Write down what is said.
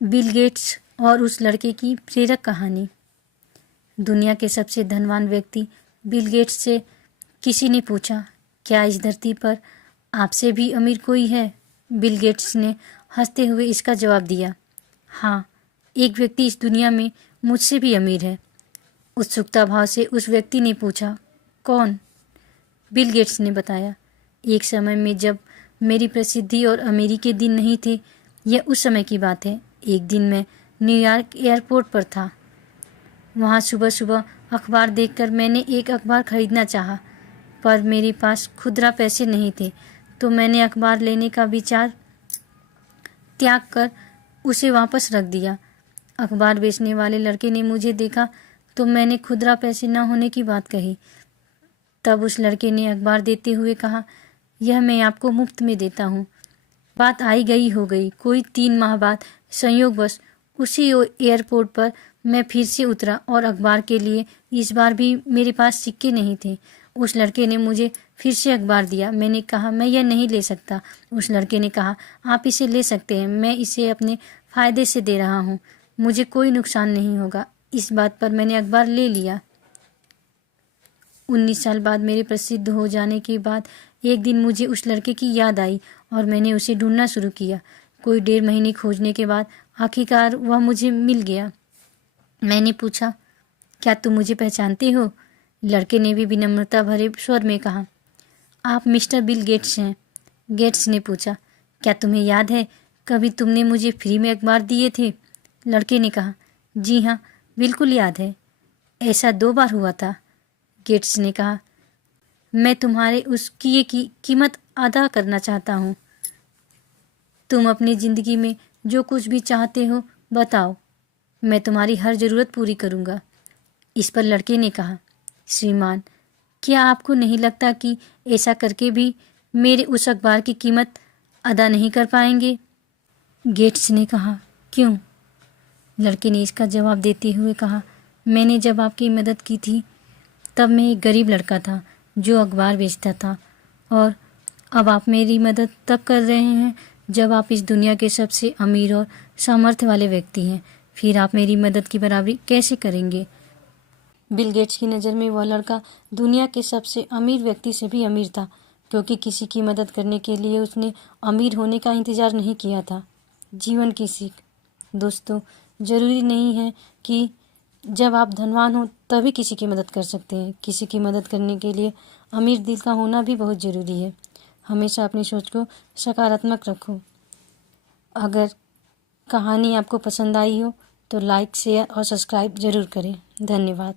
Bill Gates और उस लड़के की प्रेरक कहानी। दुनिया के सबसे धनवान व्यक्ति बिल गेट्स से किसी ने पूछा, क्या इस धरती पर आपसे भी अमीर कोई है? बिल गेट्स ने हंसते हुए इसका जवाब दिया, हाँ, एक व्यक्ति इस दुनिया में मुझसे भी अमीर है। उत्सुकता भाव से उस व्यक्ति ने पूछा, कौन? बिल गेट्स ने बताया, एक समय में जब मेरी प्रसिद्धि और अमीरी के दिन नहीं थे। यह उस समय की बात है। एक दिन मैं न्यूयॉर्क एयरपोर्ट पर था। वहाँ सुबह सुबह अखबार देखकर मैंने एक अखबार खरीदना चाहा, पर मेरे पास खुदरा पैसे नहीं थे, तो मैंने अखबार लेने का विचार त्याग कर उसे वापस रख दिया। अखबार बेचने वाले लड़के ने मुझे देखा तो मैंने खुदरा पैसे न होने की बात कही। तब उस लड़के ने अखबार देते हुए कहा, यह मैं आपको मुफ्त में देता हूँ। बात आई गई हो गई। कोई 3 माह बाद संयोगवश उसी एयरपोर्ट पर मैं फिर से उतरा और अखबार के लिए इस बार भी मेरे पास सिक्के नहीं थे। उस लड़के ने मुझे फिर से अखबार दिया। मैंने कहा, मैं यह नहीं ले सकता। उस लड़के ने कहा, आप इसे ले सकते हैं, मैं इसे अपने फ़ायदे से दे रहा हूँ, मुझे कोई नुकसान नहीं होगा। इस बात पर मैंने अखबार ले लिया। 19 साल बाद मेरे प्रसिद्ध हो जाने के बाद एक दिन मुझे उस लड़के की याद आई और मैंने उसे ढूंढना शुरू किया। कोई 1.5 महीने खोजने के बाद आखिरकार वह मुझे मिल गया। मैंने पूछा, क्या तुम मुझे पहचानते हो? लड़के ने भी विनम्रता भरे स्वर में कहा, आप मिस्टर बिल गेट्स हैं। गेट्स ने पूछा, क्या तुम्हें याद है कभी तुमने मुझे फ्री में अखबार दिए थे? लड़के ने कहा, जी हाँ, बिल्कुल याद है, ऐसा 2 बार हुआ था। गेट्स ने कहा, मैं तुम्हारे उस किए की कीमत अदा करना चाहता हूँ। तुम अपनी ज़िंदगी में जो कुछ भी चाहते हो बताओ, मैं तुम्हारी हर ज़रूरत पूरी करूँगा। इस पर लड़के ने कहा, श्रीमान, क्या आपको नहीं लगता कि ऐसा करके भी मेरे उस अखबार की कीमत अदा नहीं कर पाएंगे? गेट्स ने कहा, क्यों? लड़के ने इसका जवाब देते हुए कहा, मैंने जब आपकी मदद की थी तब मैं एक गरीब लड़का था जो अखबार बेचता था, और अब आप मेरी मदद तब कर रहे हैं जब आप इस दुनिया के सबसे अमीर और सामर्थ्य वाले व्यक्ति हैं। फिर आप मेरी मदद की बराबरी कैसे करेंगे? बिल गेट्स की नज़र में वह लड़का दुनिया के सबसे अमीर व्यक्ति से भी अमीर था, क्योंकि किसी की मदद करने के लिए उसने अमीर होने का इंतज़ार नहीं किया था। जीवन की सीख। दोस्तों, ज़रूरी नहीं है कि जब आप धनवान हो तभी किसी की मदद कर सकते हैं। किसी की मदद करने के लिए अमीर दिल का होना भी बहुत ज़रूरी है। हमेशा अपनी सोच को सकारात्मक रखो। अगर कहानी आपको पसंद आई हो तो लाइक, शेयर और सब्सक्राइब ज़रूर करें। धन्यवाद।